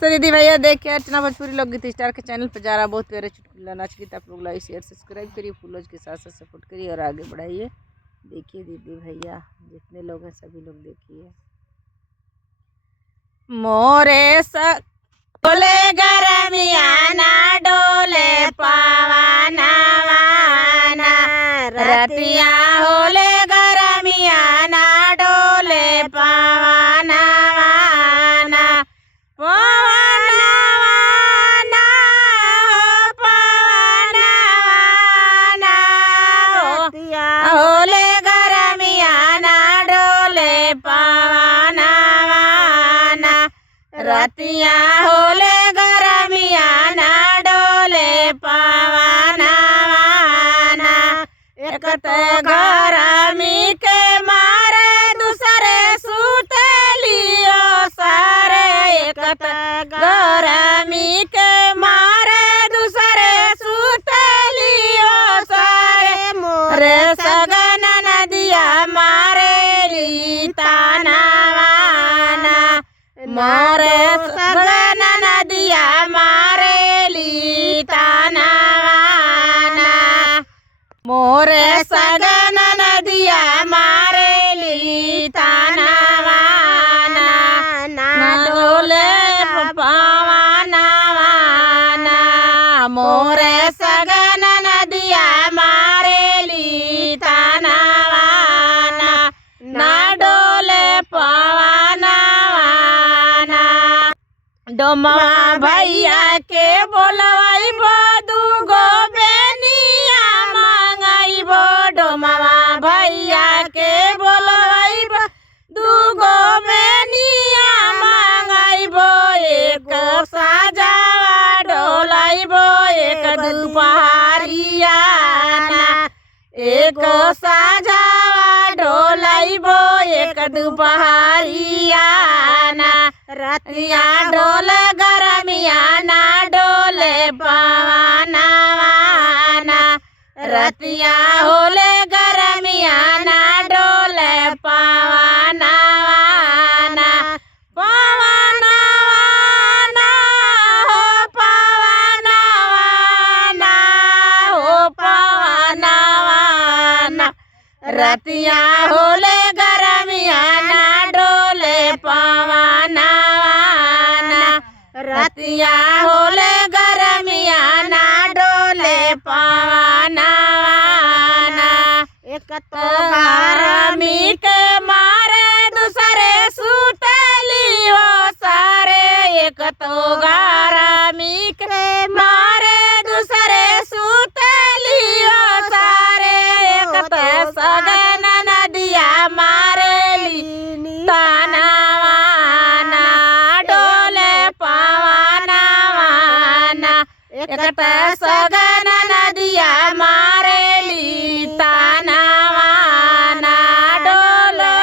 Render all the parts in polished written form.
तो दीदी भैया देखिए अर्चना भोजपुरी लोक गीत स्टार के चैनल पर जा रहा बहुत प्यारे चुटकुला नाच गीत। आप लोग लाइक शेयर सब्सक्राइब करिए, फूलोज के साथ साथ सपोर्ट करिए और आगे बढ़ाइए। देखिए दीदी भैया जितने लोग हैं सभी लोग देखिए। मोरे बोले गरमिया ना डोले पावाना वाना रतिया होले गरमिया ना डोले पावाना वाना पवना वाना हो पवना वाना रतिया होले गरमिया ना डोले पावाना वाना रतिया होले गरमिया ना डोले पावाना वाना। एक तो गरमी के मारे दूसरे सूते लियो सारे। एक तो गरमी के मारे दूसरे सूते लियो सारे। मोरे सगन नदिया मारे ली ताना वाना। मोरे सगन नदिया मारे ली ताना वाना। मोरे सगन नदिया मारे ली ताना वाना। ना डोले पावाना वाना। मोरे सगन नदिया मारे ली ताना वाना। ना डोले पावाना वाना। डोमवा भैया के बोलवाइबो दूगो बेनिया मंगाइबो। डोमवा भैया के बोलवाइबो दूगो बेनिया मंगाइबो। एक साजावा डोलाइबो एक दुपहरिया ना। एक साजावा डोलाइबो एक दुपहरिया ना। रतिया डोले गरमिया ना डोले पावाना वाना। रतिया होले गरमिया ना डोले पावाना वाना। पावाना वाना हो पावाना वाना हो पावाना वाना। रतिया होले गरमिया ना डोले पावाना वाना। रतिया होले गरमिया ना डोले पावाना वाना। एक तो गरमी के मारे दूसरे सूते लियो सारे। एक तो गरमी के मारे दूसरे सूते लियो सारे। एक तो सगन नदिया मारे ली ताना वाना। डोले पावाना वाना। एक तो सगन नदिया मारे ली ताना वाना। डोले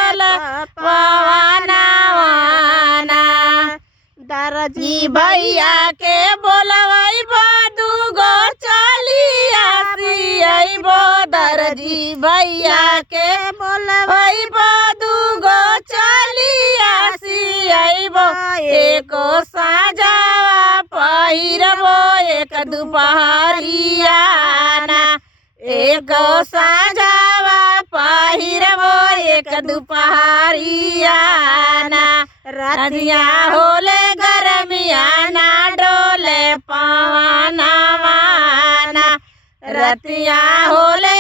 पावाना वाना। दर्जी भैया के बोलवाइबो दूगो चलिया सियाइबो। दर्जी भैया के बोलवाइबो दूगो चलिया सियाइबो। एको साजावा पहिरबो एक दुपहरिया ना। एक साजावा पहिरबो एक दुपहरिया ना। रतिया होले गरमिया ना डोले पावाना वाना। रतिया होले